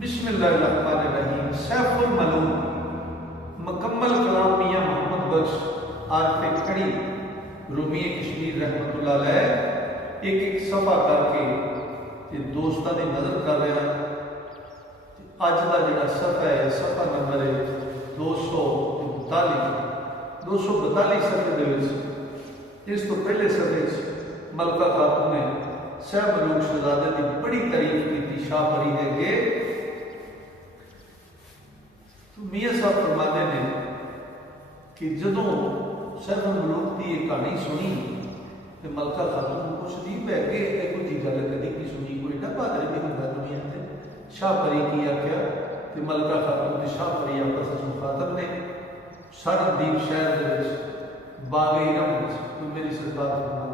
बिस्मिल्लाहिर्रहमानिर्रहीम। सैफुल मलूम मुकम्मल कलाम मियां मोहम्मद बख्श आरफ खड़ी रूमी कश्मीर रहमतुल्लाह अलैह एक एक सफ़ा करके दोस्तों की नज़र कर रहे हैं। अज का जोड़ा सफ़ा है, सफ़ा नंबर है 242 सफ़े इस तो पहले सफ़े मलका खातून ने शाह मलूक शहजादे की बड़ी तारीफ की। शाह परी है कि तो मियाँ साहब फरमाते हैं कि जदों शाह मलूक की एक कहानी सुनी तो मलका खातून को पुछदी है कि यह जी गल कभी नहीं सुनी, कोई एडा बहादुर भी होंगे दुनिया से। शाह परी की आख्या तो मलका खातून ने शाह परी आपस में मुखातब ने सरदीप शहर बागे इरम तो मेरी सरकार फरमाते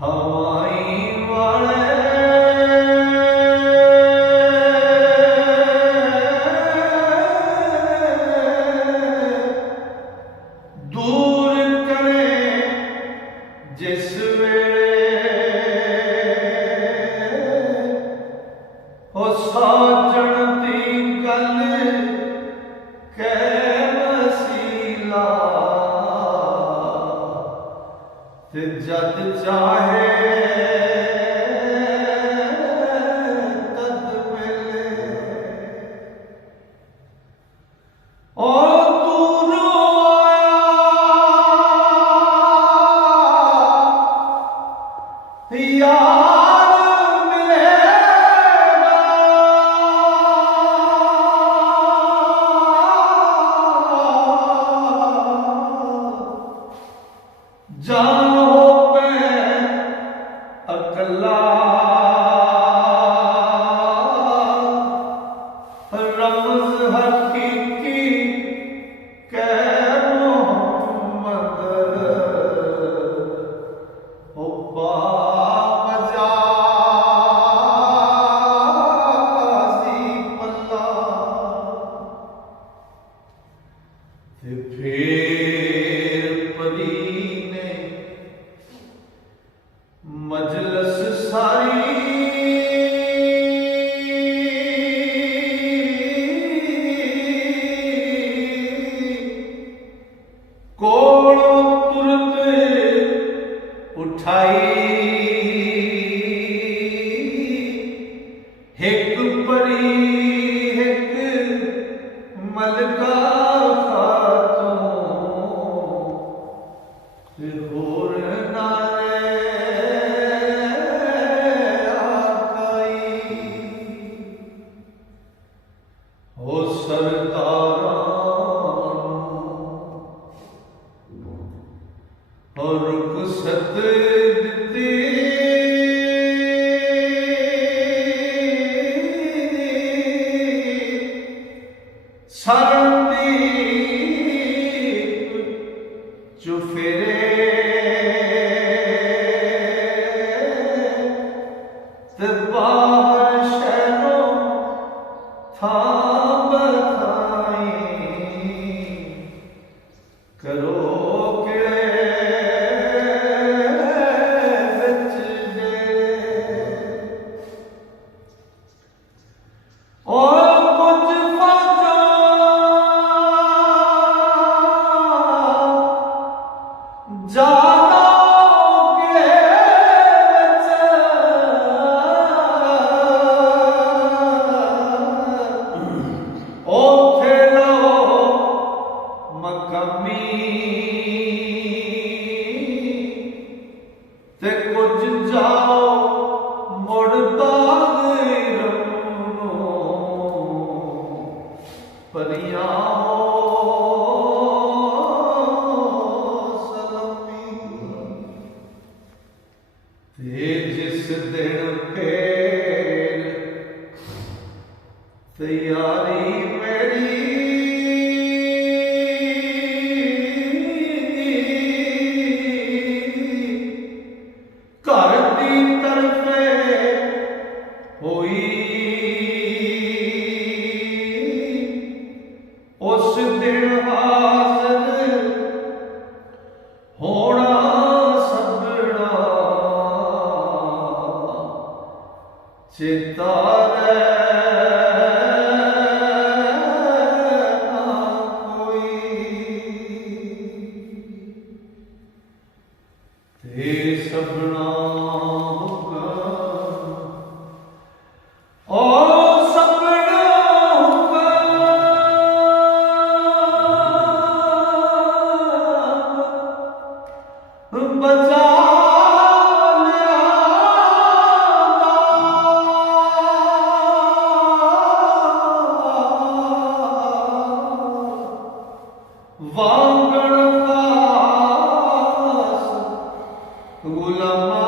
हवाई यार मिलेगा जाओ मैं अकला रमज हकीकी कै मोहम्मद ओ बाबजासी पल्ला ते फिर परी ने मजलस सारी कोलों तुरत उठाई एक परी एक मलका खातून होर नारे आकाई हो सरदारा और रुखसत दिती सरदीप चुफेरे ते बाहर शहरों था बताई करो ते कुछ जाओ मुड़ता परियां सलामी ते जिस दिन फिर तैयारी मेरी घर दी तरफे होई उस दिन हाज़िर होना सबड़ा चेता ते सबना बचा वांगण खास गुलामा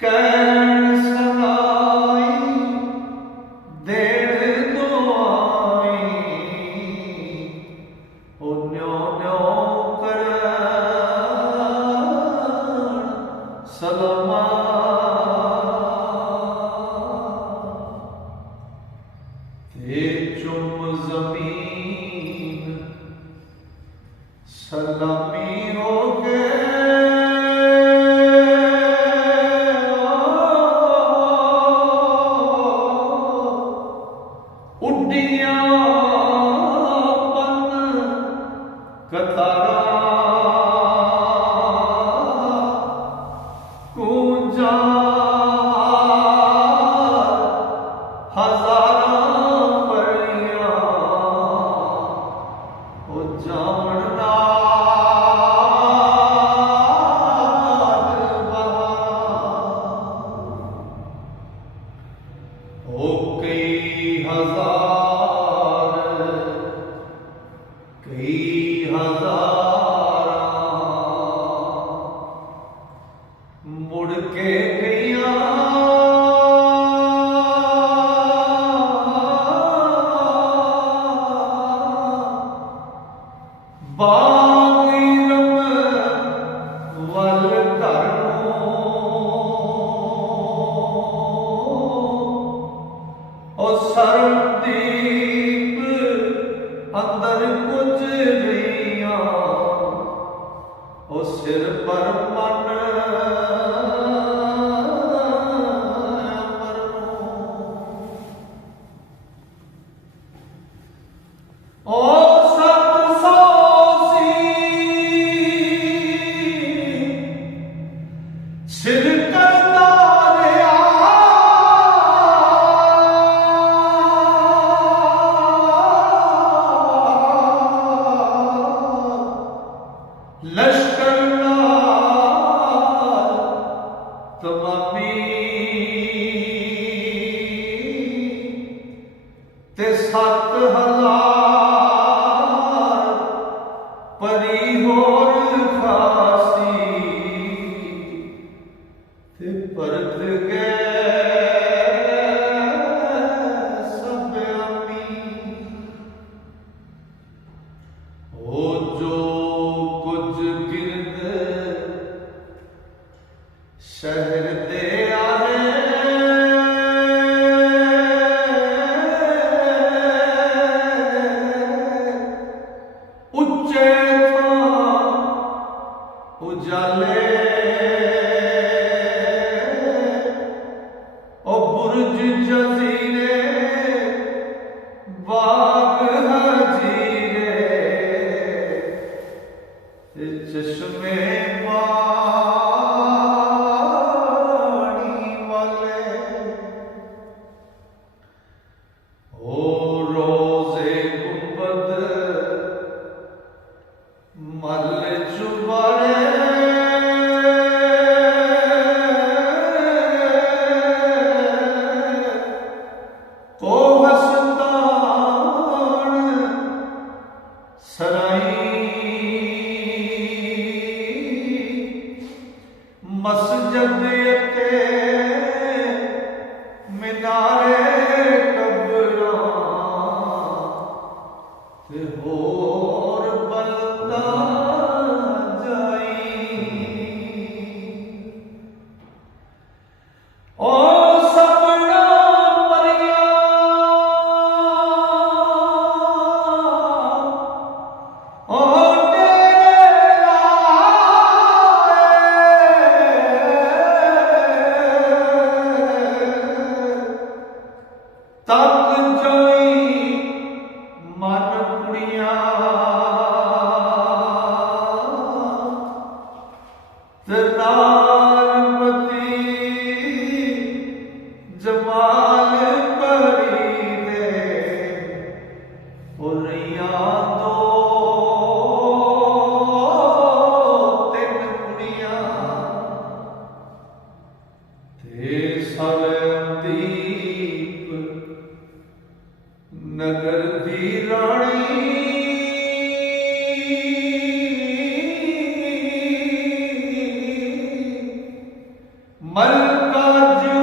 कैन सनाई देर दुआई ओ न्यो न्यो कर सलामा ते चुम जमीन सलामी हो गए उड्डियां पन कतारा कूंजा हजारां परियां ओ जावण नाल सरदीप अंदर कुछ गईया ओ सिर पर मन ओ सत सोसी सिर करदा रहा लश्कर तमामी ते 7,000 परी होर खासी ते परत गए सब अमी ओ जो कुछ गिरद शहर दे आए उच्चे उजाले ओ बुर्ज जजीरे बाग हजीरे चश्मे पानी वाले ओ रोजे गुंबद मल चुबारे ओ हस्तान सराई मस्जिद ते मीनारे कबरां ते होर बलदा जाई ओ सपना परियां ओ तक जोई मन कुड़ियां नारपति जमाल परी दे उरिया दो 3 कुड़ियां ते सरदीप नगर दी रानी मलका जू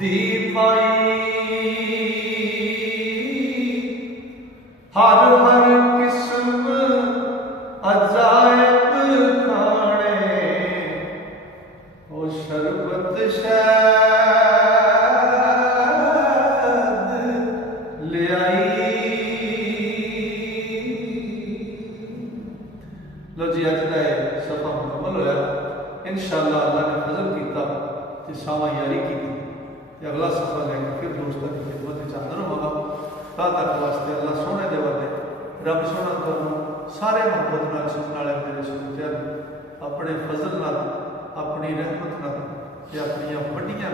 दी पाई हर हर किस्म अजायब खाने ओ शरबत शहद ले आई। लो जी अज का सफा मुकम्मल होया इंशाअल्लाह अल्लाह ने फजल किया ते सावा यारी की अगला सफर लेकर फिर दोस्तों की खिदमत हाजिर होगा। तद तक वास्ते अल्लाह सोने दे वाले रब सोना तुहानू सारे मोहब्बत नाल सुनने वाले मेरे सुनते अपने फजल नाल अपनी रहमत नाल ते अपनी वड्डियां